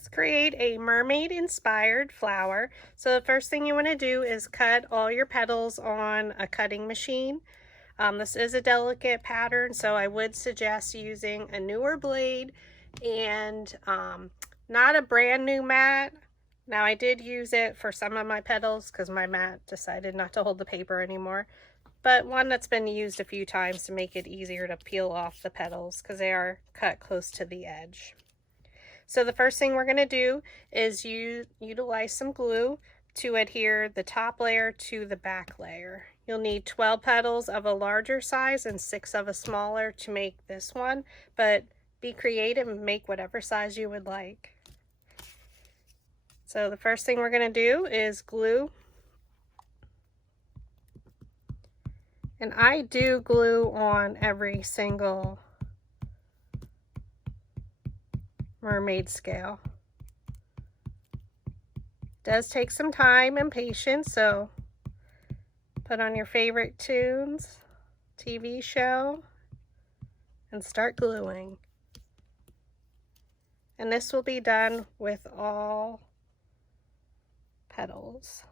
Let's create a mermaid inspired flower. So the first thing you want to do is cut all your petals on a cutting machine. This is a delicate pattern, so I would suggest using a newer blade and not a brand new mat. Now I did use it for some of my petals because my mat decided not to hold the paper anymore, but one that's been used a few times to make it easier to peel off the petals because they are cut close to the edge. So the first thing we're going to do is utilize some glue to adhere the top layer to the back layer. You'll need 12 petals of a larger size and 6 of a smaller to make this one, but be creative and make whatever size you would like. So the first thing we're going to do is glue. And I do glue on every single mermaid scale. It does take some time and patience, so put on your favorite tunes, TV show, and start gluing. And this will be done with all petals,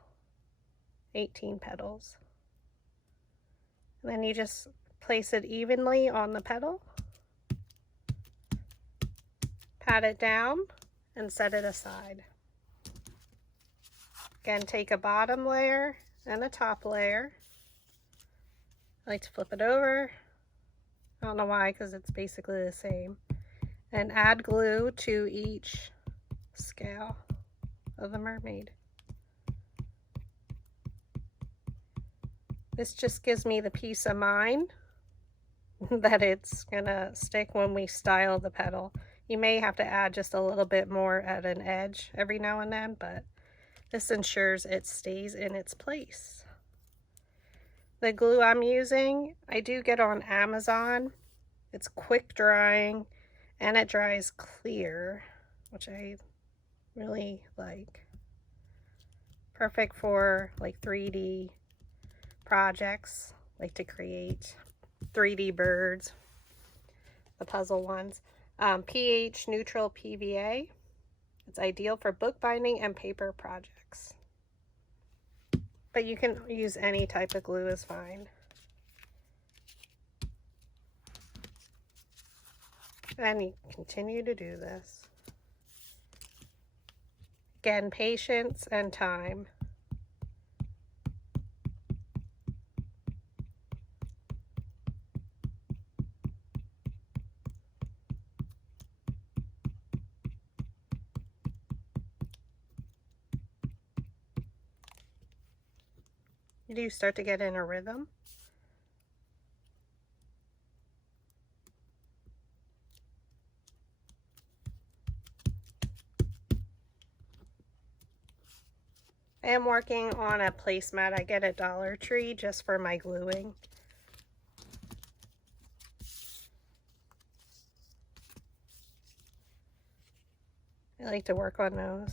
18 petals. And then you just place it evenly on the petal, pat it down, and set it aside. Again, take a bottom layer and a top layer. I like to flip it over. I don't know why, because it's basically the same. And add glue to each scale of the mermaid. This just gives me the peace of mind that it's gonna stick when we style the petal. You may have to add just a little bit more at an edge every now and then, but this ensures it stays in its place. The glue I'm using, I do get on Amazon. It's quick drying and it dries clear, which I really like. Perfect for like 3D projects, like to create 3D birds, the puzzle ones. pH neutral PVA. It's ideal for bookbinding and paper projects. But you can use any type of glue is fine. And you continue to do this. Again, patience and time. You do start to get in a rhythm. I am working on a placemat I get at Dollar Tree just for my gluing. I like to work on those.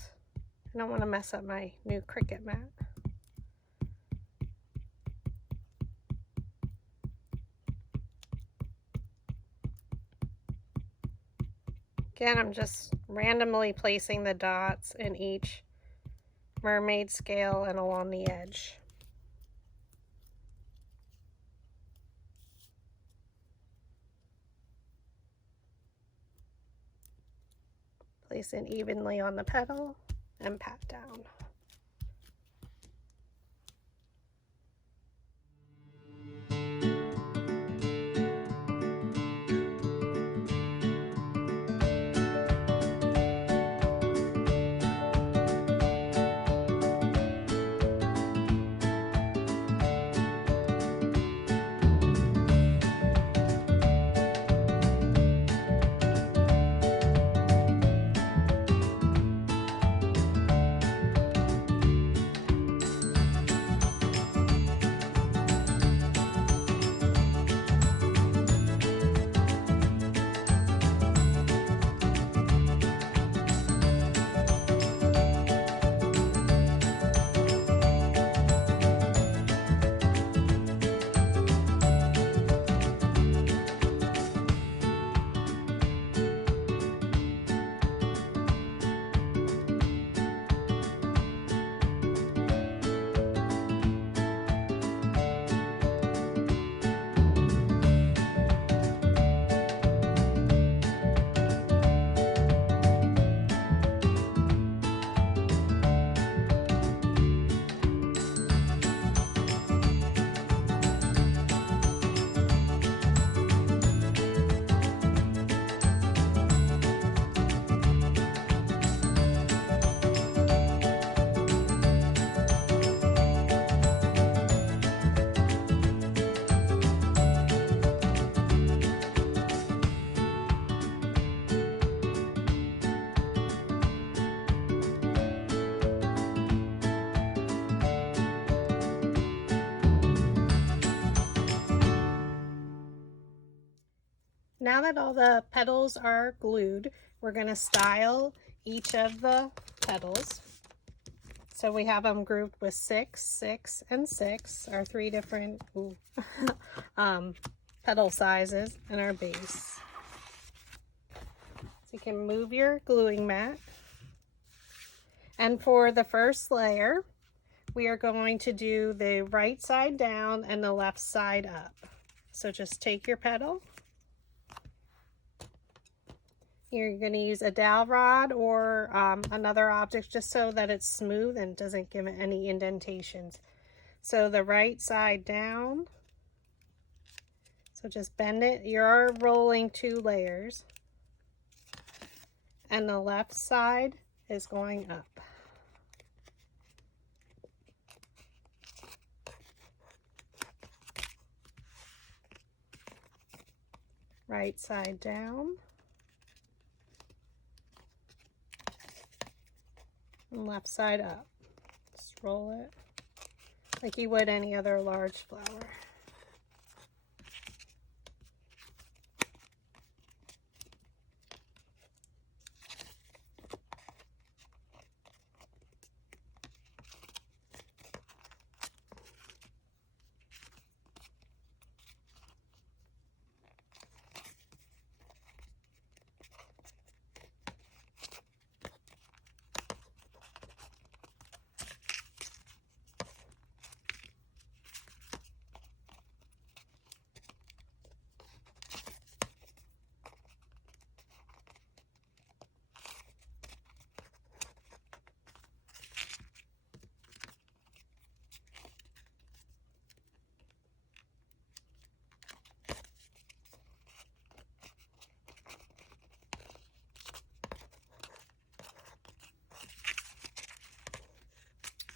I don't want to mess up my new Cricut mat. Again, I'm just randomly placing the dots in each mermaid scale and along the edge. Place it evenly on the petal and pat down. now that all the petals are glued, we're going to style each of the petals. So we have them grouped with 6, 6, and 6, our 3 different petal sizes and our base. So you can move your gluing mat. And for the first layer, we are going to do the right side down and the left side up. So just take your petal. You're going to use a dowel rod or another object just so that it's smooth and doesn't give it any indentations. So the right side down. So just bend it. You're rolling 2 layers. And the left side is going up. Right side down. And left side up. Just roll it like you would any other large flower.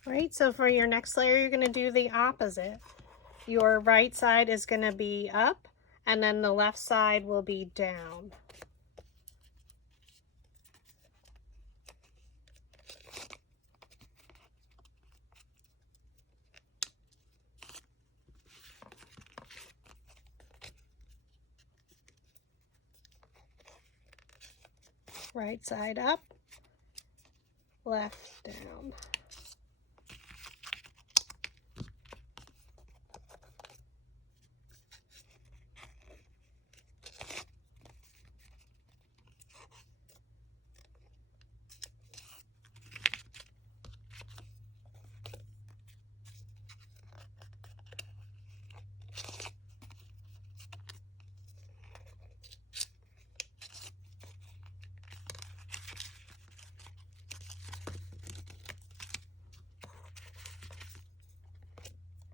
Right, so for your next layer, you're going to do the opposite. Your right side is going to be up, and then the left side will be down. Right side up, left down.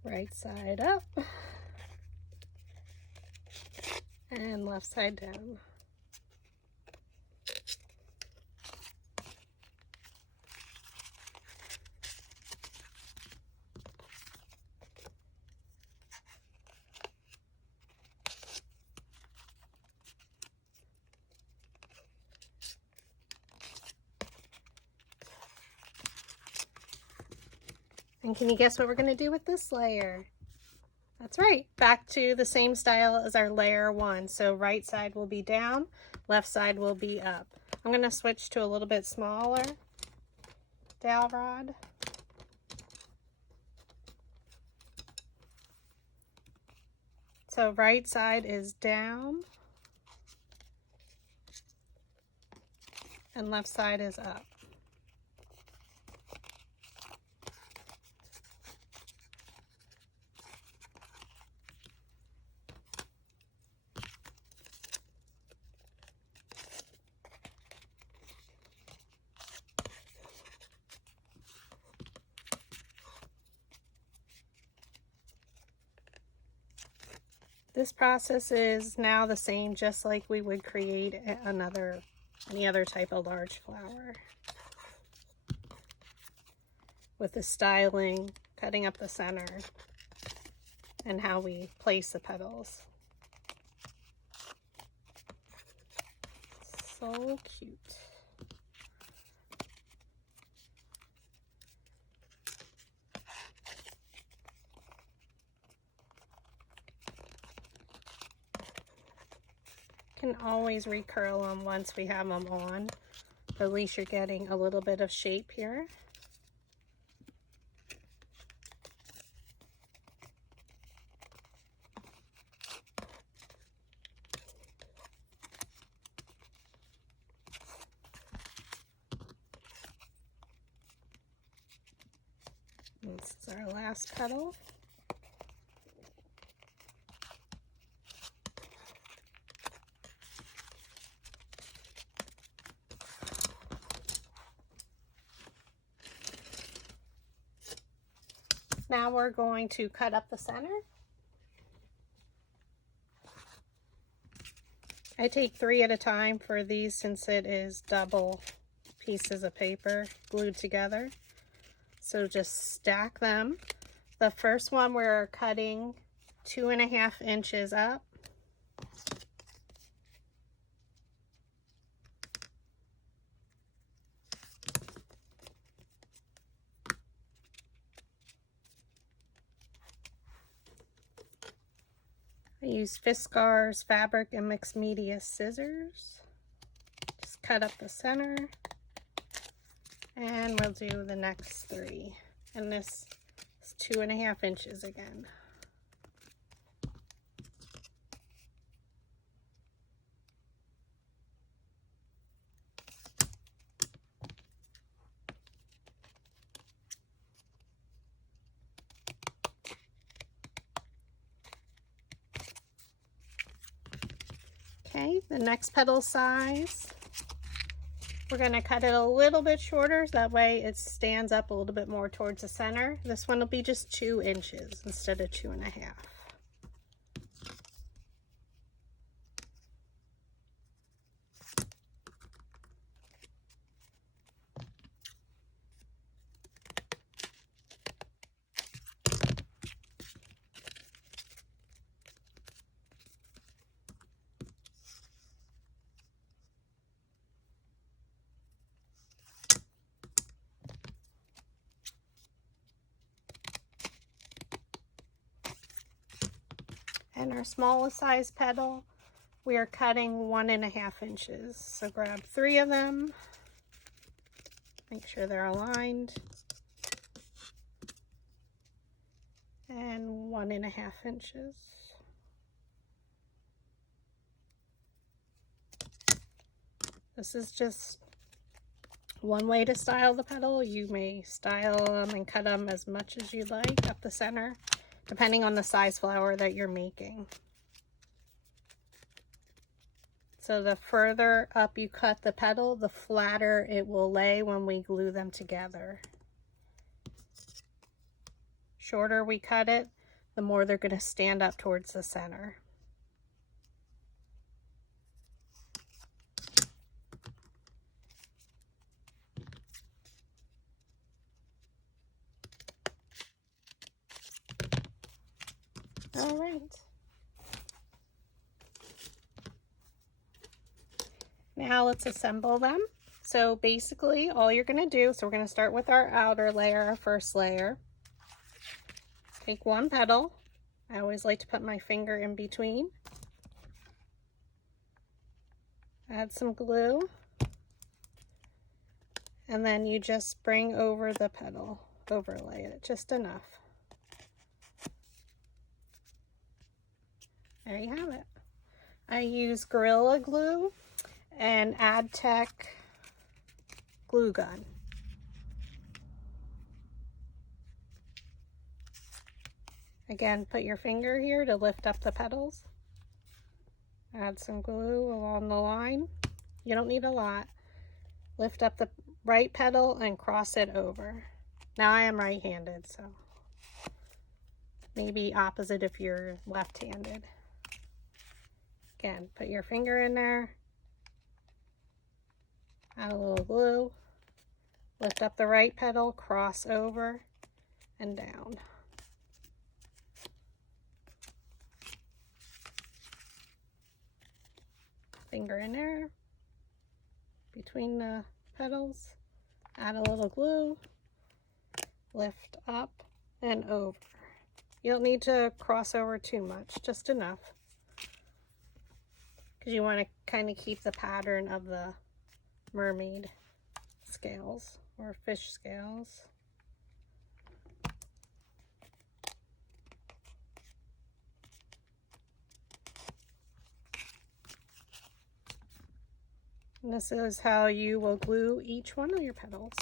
Right side up and left side down. And can you guess what we're going to do with this layer? That's right, back to the same style as our layer 1. So right side will be down, left side will be up. I'm going to switch to a little bit smaller dowel rod. So right side is down and left side is up. This process is now the same, just like we would create any other type of large flower. With the styling, cutting up the center, and how we place the petals. So cute. can always recurl them once we have them on, but at least you're getting a little bit of shape here. This is our last petal. Now we're going to cut up the center. I take 3 at a time for these since it is double pieces of paper glued together. So just stack them. The first one we're cutting 2.5 inches up. I use Fiskars fabric and mixed media scissors. Just cut up the center. And we'll do the next 3. And this is 2.5 inches again. Okay, the next petal size, we're going to cut it a little bit shorter, so that way it stands up a little bit more towards the center. This one will be just 2 inches instead of 2.5. And our smallest size petal, we are cutting 1.5 inches. So grab 3 of them, make sure they're aligned, and 1.5 inches. This is just one way to style the petal. You may style them and cut them as much as you like up the center, depending on the size flower that you're making. So the further up you cut the petal, the flatter it will lay when we glue them together. Shorter we cut it, the more they're going to stand up towards the center. All right. Now let's assemble them. So basically all you're going to do, so we're going to start with our outer layer, our first layer. Take one petal. I always like to put my finger in between. Add some glue. And then you just bring over the petal, overlay it just enough. There you have it. I use Gorilla Glue and AdTech glue gun. Again, put your finger here to lift up the petals. Add some glue along the line. You don't need a lot. Lift up the right petal and cross it over. Now I am right-handed, so maybe opposite if you're left-handed. Again, put your finger in there, add a little glue, lift up the right petal, cross over and down. Finger in there, between the petals, add a little glue, lift up and over. You don't need to cross over too much, just enough. because you want to kind of keep the pattern of the mermaid scales or fish scales. And this is how you will glue each one of your petals.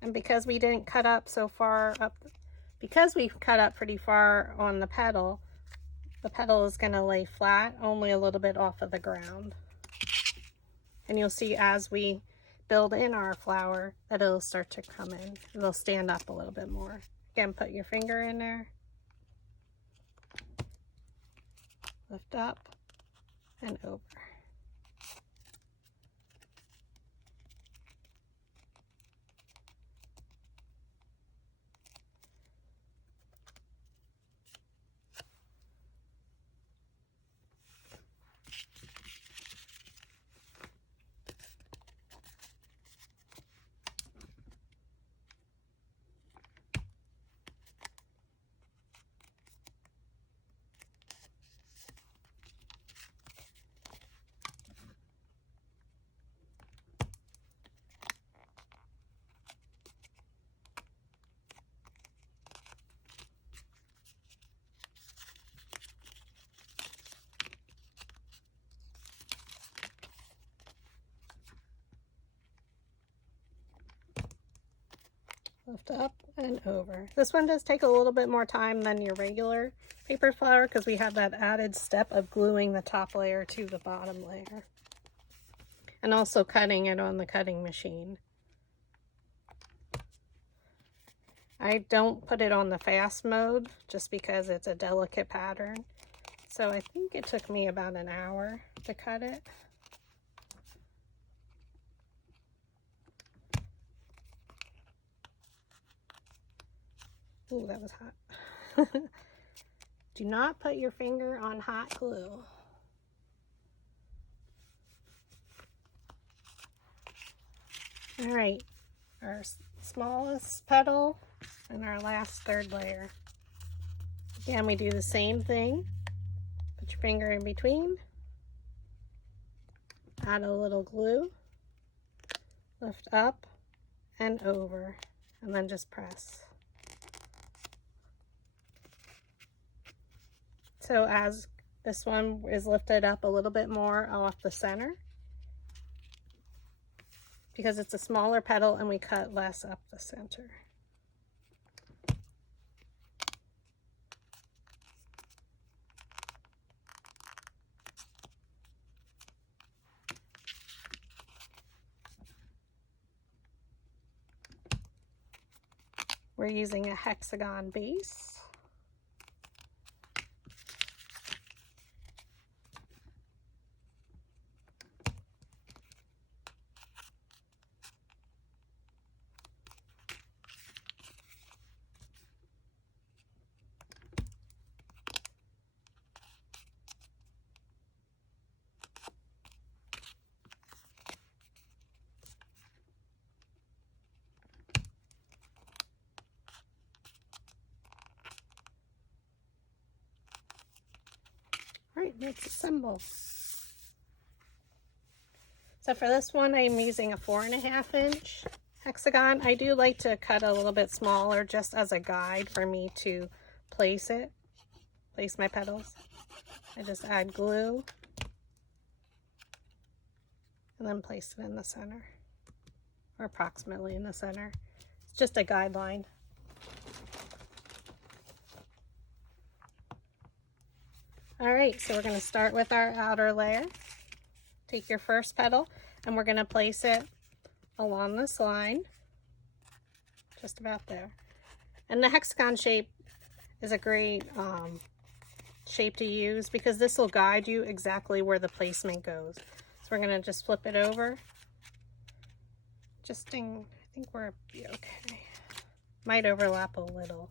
And because we didn't cut up so far up, because we cut up pretty far on the petal is going to lay flat, only a little bit off of the ground. And you'll see as we build in our flower that it'll start to come in. It'll stand up a little bit more. Again, put your finger in there. Lift up and over. Lift up and over. This one does take a little bit more time than your regular paper flower because we have that added step of gluing the top layer to the bottom layer. And also cutting it on the cutting machine. I don't put it on the fast mode just because it's a delicate pattern. So I think it took me about an hour to cut it. Ooh, that was hot. Do not put your finger on hot glue. All right, our smallest petal and our last third layer. Again, we do the same thing. Put your finger in between. Add a little glue. Lift up and over, and then just press. So as this one is lifted up a little bit more off the center, because it's a smaller petal and we cut less up the center. We're using a hexagon base. All right, let's assemble. So for this one, I'm using a 4.5 inch hexagon. I do like to cut a little bit smaller just as a guide for me to place my petals. I just add glue and then place it in the center, or approximately in the center. It's just a guideline. All right, so we're going to start with our outer layer. Take your first petal and we're going to place it along this line, just about there. And the hexagon shape is a great shape to use because this will guide you exactly where the placement goes. So we're going to just flip it over. I think we're okay. Might overlap a little.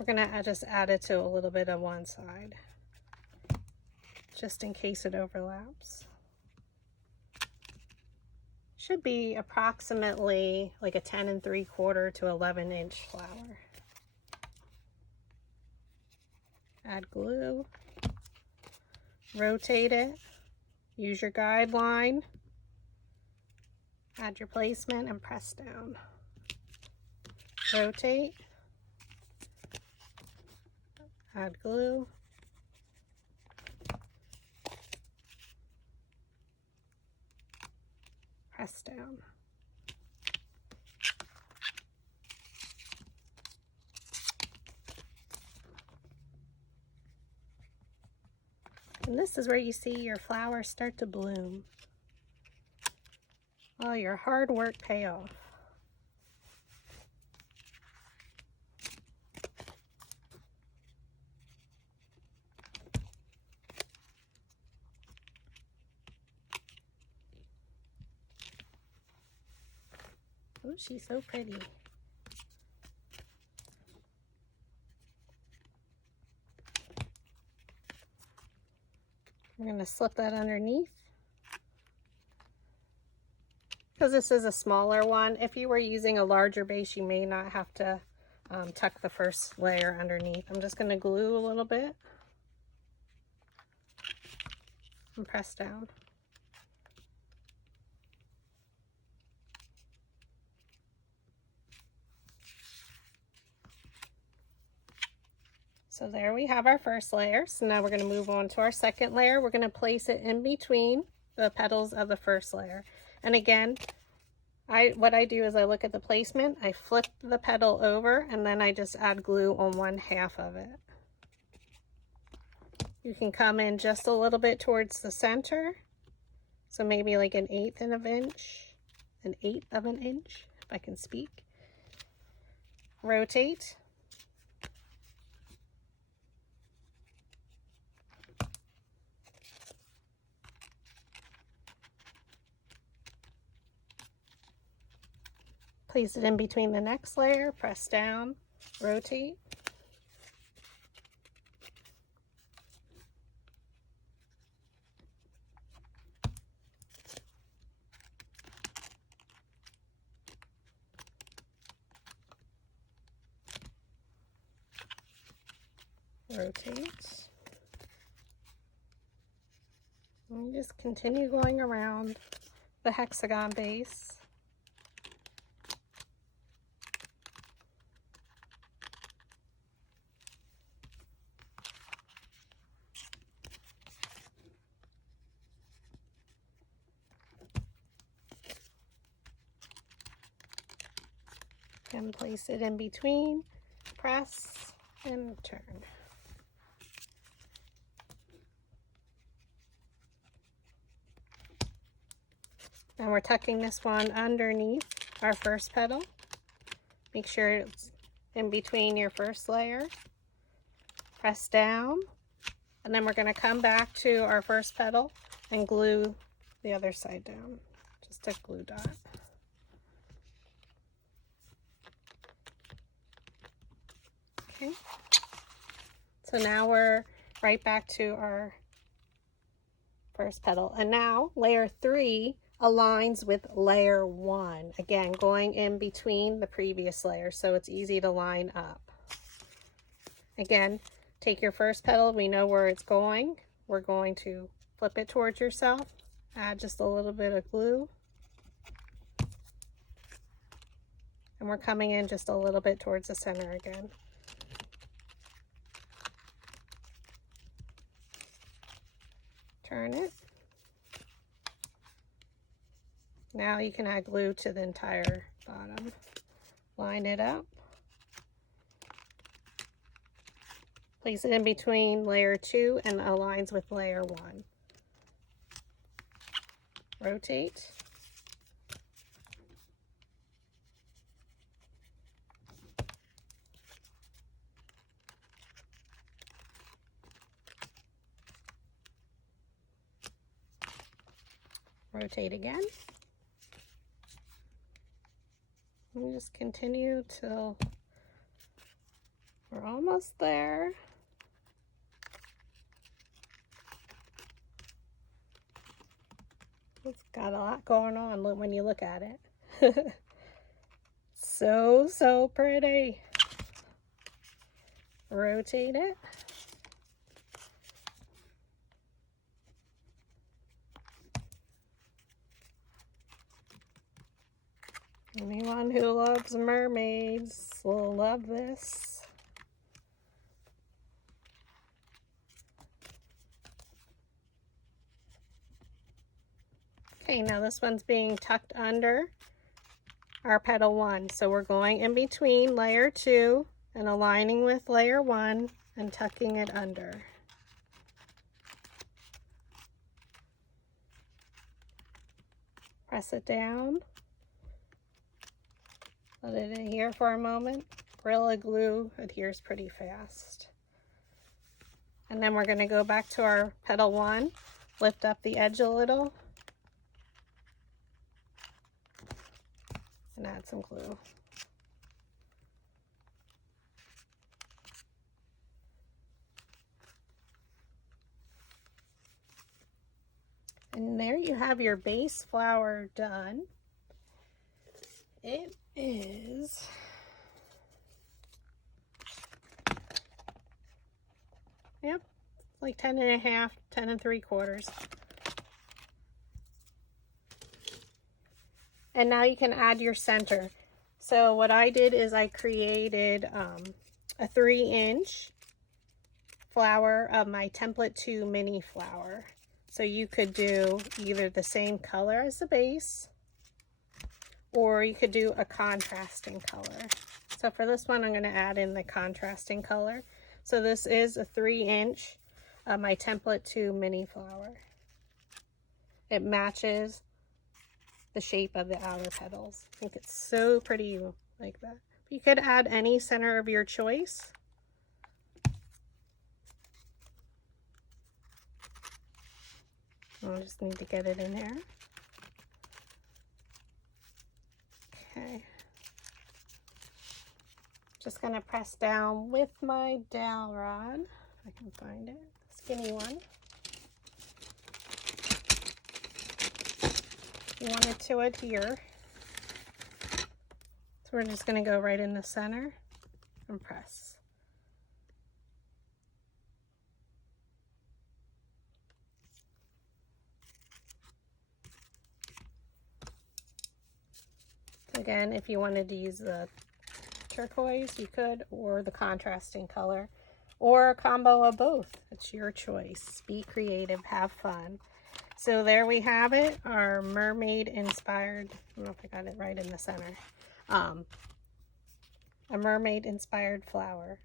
We're going to just add it to a little bit of one side, just in case it overlaps. Should be approximately like a 10 3/4 to 11 inch flower. Add glue. rotate it, use your guideline, add your placement, and press down. Rotate, add glue, press down. And this is where you see your flowers start to bloom. All your hard work pay off. Oh, she's so pretty. I'm going to slip that underneath. Because this is a smaller one, if you were using a larger base, you may not have to tuck the first layer underneath. I'm just going to glue a little bit and press down. So there we have our first layer. So now we're going to move on to our second layer. We're going to place it in between the petals of the first layer. And again, what I do is I look at the placement, I flip the petal over, and then I just add glue on one half of it. You can come in just a little bit towards the center. So maybe like an eighth of an inch, if I can speak. Rotate. Place it in between the next layer, press down, rotate. Rotate. And you just continue going around the hexagon base. And place it in between, press, and turn. And we're tucking this one underneath our first petal. Make sure it's in between your first layer. Press down, and then we're going to come back to our first petal and glue the other side down. Just a glue dot. Okay. So now we're right back to our first petal. And now layer 3 aligns with layer 1. Again, going in between the previous layer, so it's easy to line up. Again, take your first petal, we know where it's going. We're going to flip it towards yourself, add just a little bit of glue, and we're coming in just a little bit towards the center again. Turn it. Now you can add glue to the entire bottom. Line it up. Place it in between layer 2 and aligns with layer 1. Rotate. Rotate again. And just continue till we're almost there. It's got a lot going on when you look at it. So pretty. Rotate it. Anyone who loves mermaids will love this. Okay, now this one's being tucked under our petal 1. So we're going in between layer 2 and aligning with layer 1 and tucking it under. Press it down. Let it adhere for a moment. Gorilla Glue adheres pretty fast. And then we're going to go back to our petal 1, lift up the edge a little, and add some glue. And there you have your base flower done. It is like 10 and a half, 10 and 3/4. And now you can add your center. So what I did is I created a 3-inch flower of my template 2 mini flower. So you could do either the same color as the base, or you could do a contrasting color. So for this one, I'm going to add in the contrasting color. So this is a 3-inch of my template 2 mini flower. It matches the shape of the outer petals. I think it's so pretty like that. You could add any center of your choice. I just need to get it in there. Okay. Just going to press down with my dowel rod, if I can find it, skinny one. You want it to adhere. So we're just going to go right in the center and press. Again, if you wanted to use the turquoise, you could, or the contrasting color, or a combo of both. It's your choice. Be creative, have fun. So there we have it, our mermaid inspired, I don't know if I got it right in the center, a mermaid inspired flower.